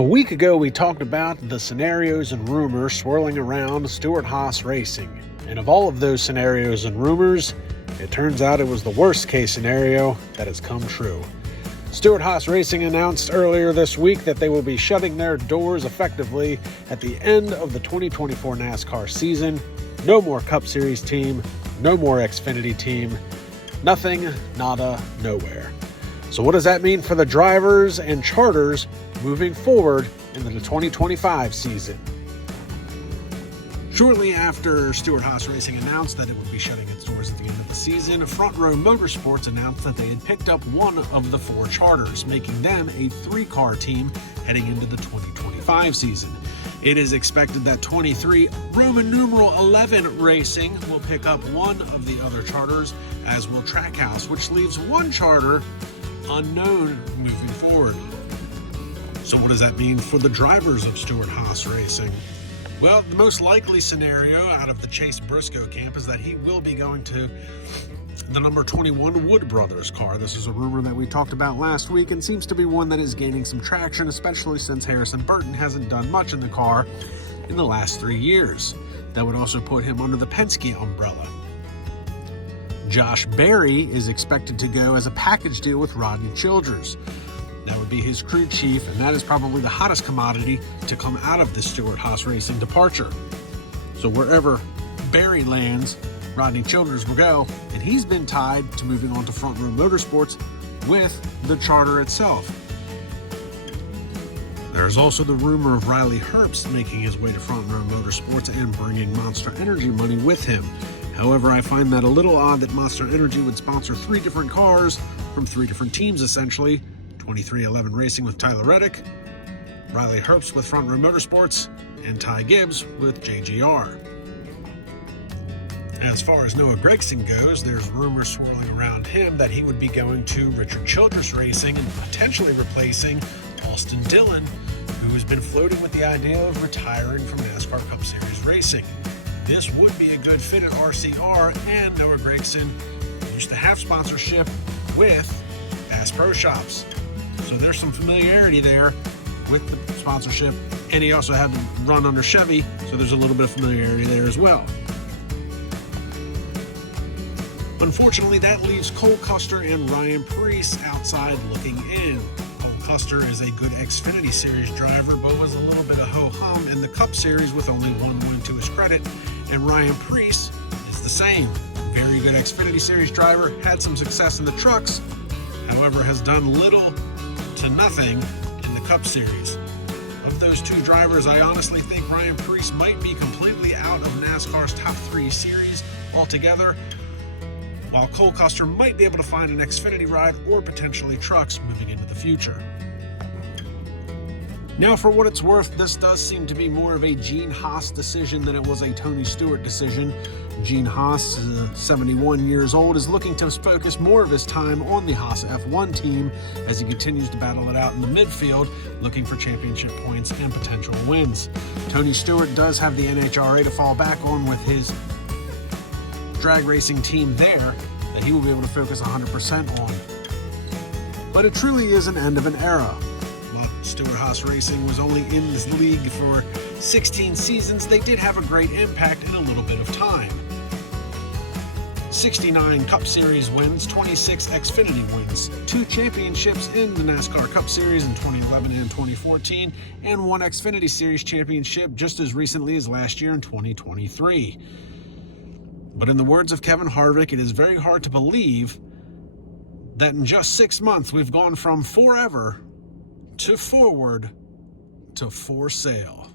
A week ago, we talked about the scenarios and rumors swirling around Stewart-Haas Racing. And of all of those scenarios and rumors, it turns out it was the worst case scenario that has come true. Stewart-Haas Racing announced earlier this week that they will be shutting their doors effectively at the end of the 2024 NASCAR season. No more Cup Series team, no more Xfinity team, nothing, nada, nowhere. So what does that mean for the drivers and charters moving forward into the 2025 season? Shortly after Stewart-Haas Racing announced that it would be shutting its doors at the end of the season, Front Row Motorsports announced that they had picked up one of the four charters, making them a three-car team heading into the 2025 season. It is expected that 23 Roman numeral 11 Racing will pick up one of the other charters, as will Trackhouse, which leaves one charter unknown moving forward. So what does that mean for the drivers of Stewart-Haas Racing? Well, the most likely scenario out of the Chase Briscoe camp is that he will be going to the number 21 Wood Brothers car. This is a rumor that we talked about last week and seems to be one that is gaining some traction, especially since Harrison Burton hasn't done much in the car in the last 3 years. That would also put him under the Penske umbrella. Josh Berry is expected to go as a package deal with Rodney Childers. That would be his crew chief, and that is probably the hottest commodity to come out of the Stewart-Haas Racing departure. So wherever Berry lands, Rodney Childers will go, and he's been tied to moving on to Front Row Motorsports with the charter itself. There's also the rumor of Riley Herbst making his way to Front Row Motorsports and bringing Monster Energy money with him. However, I find that a little odd that Monster Energy would sponsor three different cars from three different teams, essentially. 2311 Racing with Tyler Reddick, Riley Herbst with Front Row Motorsports, and Ty Gibbs with JGR. As far as Noah Gragson goes, there's rumors swirling around him that he would be going to Richard Childress Racing and potentially replacing Austin Dillon, who has been floating with the idea of retiring from NASCAR Cup Series racing. This would be a good fit at RCR, and Noah Gragson used to have sponsorship with Bass Pro Shops. So there's some familiarity there with the sponsorship, and he also had to run under Chevy, so there's a little bit of familiarity there as well. Unfortunately, that leaves Cole Custer and Ryan Preece outside looking in. Cole Custer is a good Xfinity Series driver, but was a little bit of ho-hum in the Cup Series with only one win to his credit, and Ryan Preece is the same. Very good Xfinity Series driver, had some success in the trucks, however has done little to nothing in the Cup Series. Of those two drivers, I honestly think Ryan Preece might be completely out of NASCAR's top three series altogether, while Cole Custer might be able to find an Xfinity ride or potentially trucks moving into the future. Now, for what it's worth, this does seem to be more of a Gene Haas decision than it was a Tony Stewart decision. Gene Haas, 71 years old, is looking to focus more of his time on the Haas F1 team as he continues to battle it out in the midfield, looking for championship points and potential wins. Tony Stewart does have the NHRA to fall back on with his drag racing team there that he will be able to focus 100% on. But it truly is an end of an era. Stewart-Haas Racing was only in this league for 16 seasons. They did have a great impact in a little bit of time. 69 Cup Series wins, 26 Xfinity wins, 2 championships in the NASCAR Cup Series in 2011 and 2014, and 1 Xfinity Series championship just as recently as last year in 2023. But in the words of Kevin Harvick, it is very hard to believe that in just 6 months we've gone from forever to forward to for sale.